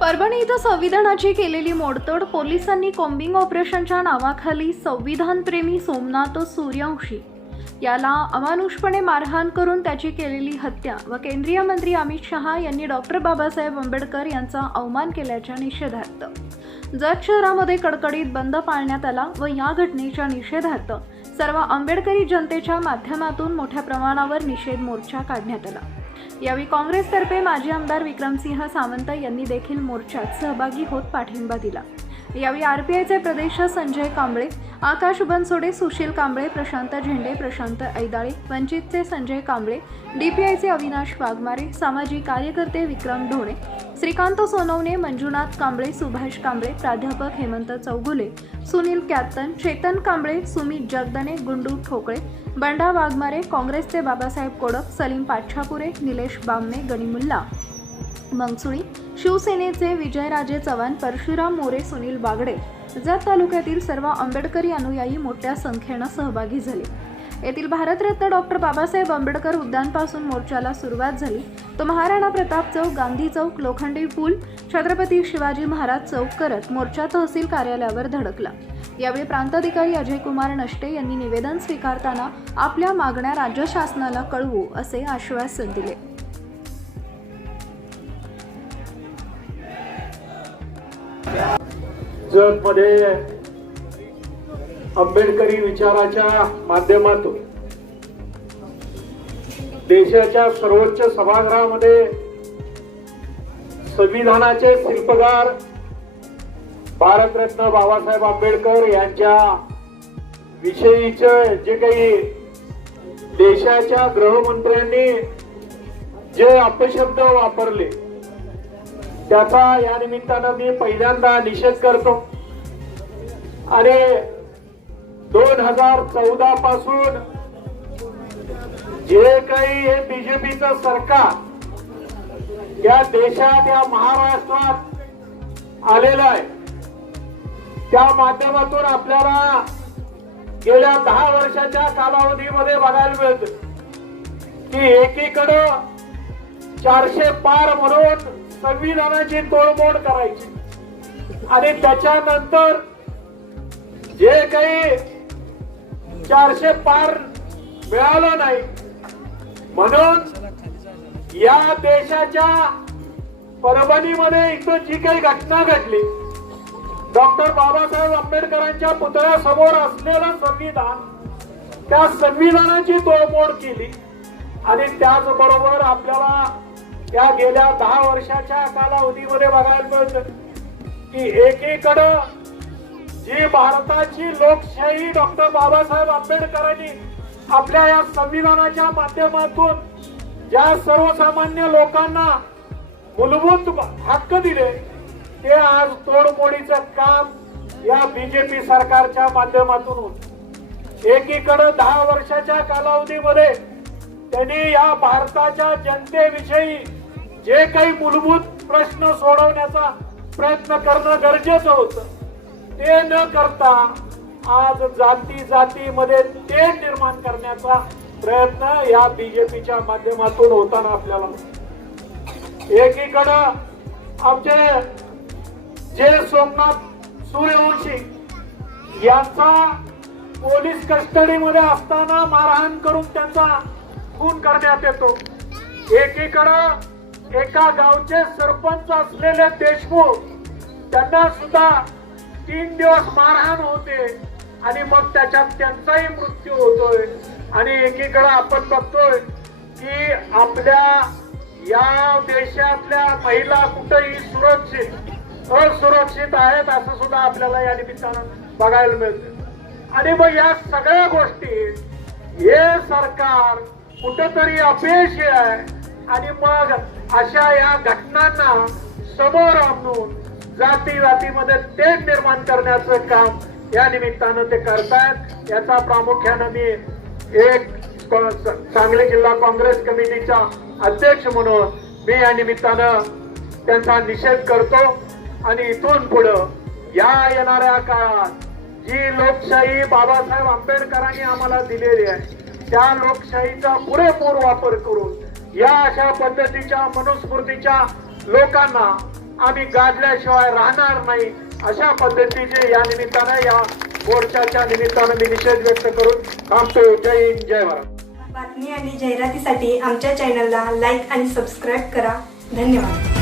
परभणी इथं संविधानाची केलेली मोडतोड पोलिसांनी कॉम्बिंग ऑपरेशनच्या नावाखाली संविधानप्रेमी सोमनाथ सूर्यवंशी याला अमानुषपणे मारहाण करून त्याची केलेली हत्या व केंद्रीय मंत्री अमित शहा यांनी डॉक्टर बाबासाहेब आंबेडकर यांचा अवमान केल्याच्या निषेधार्थ. जत शहरामध्ये कडकडीत बंद पाळण्यात आला व या घटनेच्या निषेधार्थ सर्व आंबेडकरी जनतेच्या माध्यमातून मोठ्या प्रमाणावर निषेध मोर्चा काढण्यात आला. यावेळी काँग्रेसतर्फे माजी आमदार विक्रमसिंह सावंत यांनी देखील मोर्चात सहभागी होत पाठिंबा दिला. यावेळी आयचे प्रदेश संजय कांबळे आकाश बनसोडे सुशील कांबळे प्रशांत झेंडे प्रशांत ऐदाळे वंचितचे संजय कांबळे डीपीआयचे अविनाश वाघमारे सामाजिक कार्यकर्ते विक्रम ढोणे श्रीकांत सोनवणे मंजुनाथ कांबळे सुभाष कांबळे प्राध्यापक हेमंत चौगुले सुनील कॅप्तन चेतन कांबळे सुमित जगदने गुंडू ठोकळे बंडा वाघमारे काँग्रेसचे बाबासाहेब कोडक सलीम पाच्छापुरे निलेश बामणे गणिमुल्ला मंगसुळी शिवसेनेचे विजयराजे चव्हाण परशुराम मोरे सुनील बागडे जत तालुक्यातील सर्व आंबेडकरी अनुयायी मोठ्या संख्येनं सहभागी झाले. येथील भारतरत्न डॉक्टर बाबासाहेब आंबेडकर उद्यानपासून मोर्चाला सुरुवात झाली. तो महाराणा प्रताप चौक गांधी चौक लोखंडी पूल छत्रपती शिवाजी महाराज चौक करत मोर्चा तहसील कार्यालयावर धडकला. यावेळी प्रांताधिकारी अजय कुमार नष्टे यांनी निवेदन स्वीकारताना आपल्या मागण्या राज्य शासनाला कळवू असे आश्वासन दिले. जगमध्ये आंबेडकरी विचाराच्या माध्यमातून देशाच्या सर्वोच्च सभागृहामध्ये संविधानाचे शिल्पकार भारतरत्न बाबासाहेब आंबेडकर यांच्या विषयीच जे काही देशाच्या गृहमंत्र्यांनी जे अपशब्द वापरले त्याचा या निमित्तानं मी पहिल्यांदा निषेध करतो. आणि दोन हजार चौदा पासून जे काही हे बीजेपीचं सरकार या देशात या महाराष्ट्रात आलेलं आहे त्या माध्यमातून आपल्याला गेल्या दहा वर्षाच्या कालावधीमध्ये बघायला मिळत की एकीकडं चारशे पार म्हणून संविधानाची तोडमोड करायची. आणि त्याच्यानंतर जे काही चारशे पार मिळालं नाही म्हणून या देशाच्या परभणीमध्ये इथं जी काही घटना घडली डॉक्टर बाबासाहेब आंबेडकरांच्या पुतळ्यासमोर असलेलं संविधान त्या संविधानाची तोडमोड केली. आणि त्याचबरोबर आपल्याला या गेल्या दहा वर्षाच्या कालावधीमध्ये बघायला मिळत की एकीकडं जी भारताची लोकशाही डॉक्टर बाबासाहेब आंबेडकरांनी आपल्या या संविधानाच्या माध्यमातून ज्या सर्वसामान्य लोकांना मूलभूत हक्क दिले ते आज तोडमोडीचं काम या बीजेपी सरकारच्या माध्यमातून होत. एकीकडं दहा वर्षाच्या कालावधीमध्ये त्यांनी या भारताच्या जनतेविषयी जे काही मूलभूत प्रश्न सोडवण्याचा प्रयत्न करणं गरजेचं होतं. ते न करता आज जाती जातीमध्ये ते निर्माण करण्याचा प्रयत्न या बीजेपीच्या माध्यमातून होताना आपल्याला एकीकडं आमचे जे सोमनाथ सूर्यवंशी यांचा पोलीस कस्टडीमध्ये असताना मारहाण करून त्यांचा खून करण्यात येतो. एकीकडं एका गावचे सरपंच असलेले देशमुख त्यांना सुद्धा तीन दिवस मारहाण होते आणि मग त्याच्यात त्यांचाही मृत्यू होतोय. आणि एकीकडे आपण बघतोय की आपल्या या देशातल्या महिला कुठेही सुरक्षित असुरक्षित आहेत असं सुद्धा आपल्याला या निमित्तानं बघायला मिळतं आणि मग या सगळ्या गोष्टी हे सरकार कुठेतरी अपयशी आहे. आणि मग अशा या घटनांना समोर आणून जाती जातीमध्ये तेढ निर्माण करण्याचं काम या निमित्तानं ते करतायत. याचा प्रामुख्यानं मी एक सांगली जिल्हा काँग्रेस कमिटीचा अध्यक्ष म्हणून मी या निमित्तानं त्यांचा निषेध करतो. आणि इथून पुढं या येणाऱ्या काळात जी लोकशाही बाबासाहेब आंबेडकरांनी आम्हाला दिलेली आहे त्या लोकशाहीचा पुरेपूर वापर करून या अशा पद्धतीच्या मनुस्मृतीच्या लोकांना आम्ही गाजल्याशिवाय राहणार नाही अशा पद्धतीचे या निमित्तानं या मोर्चाच्या निमित्तानं मी निषेध व्यक्त करून थांबतो. जय हिंद जय भारत. बातमी आणि जाहिरातीसाठी आमच्या चॅनलला लाईक आणि सबस्क्राईब करा. धन्यवाद.